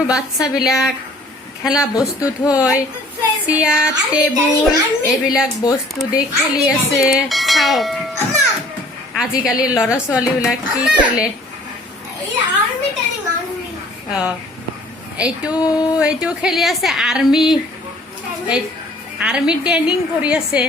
সৰু বাচ্চাবিলাক খেলা বস্তু থৈ চেয়াৰ টেবুল এইবিলাক বস্তু দি খেলি আছে চাওক আজিকালি ল'ৰা ছোৱালীবিলাক কি খেলে এইটো খেলি আছে আৰ্মি আৰ্মি ট্ৰেইনিং কৰি আছে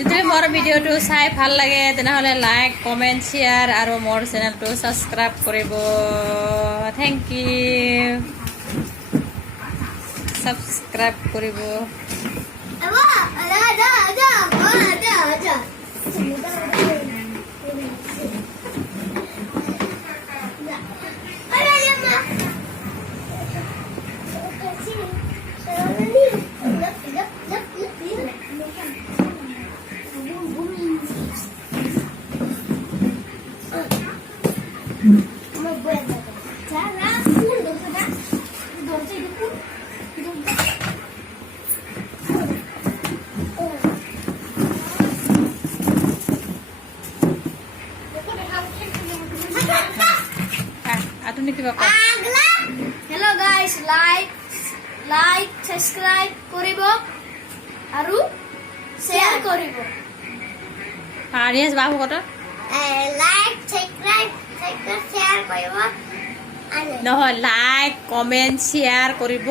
যদি মোৰ ভিডিঅ'টো চাই ভাল লাগে তেনেহ'লে লাইক কমেণ্ট শ্বেয়াৰ আৰু মোৰ চেনেলটো ছাবস্ক্ৰাইব কৰিব থেংক ইউ ছাবস্ক্ৰাইব কৰিব Hello guys, like, subscribe koribo, aru share koribo. Yes, babu koto. Like, subscribe, share koribo. নহয় লাইক কমেণ্ট শ্বেয়াৰ কৰিব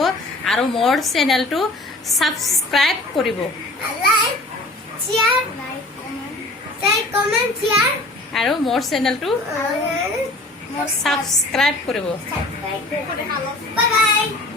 আৰু মোৰ চেনেলটো ছাবস্ক্ৰাইব কৰিব আৰু মোৰ চেনেলটো ছাবস্ক্ৰাইব কৰিব Bye bye.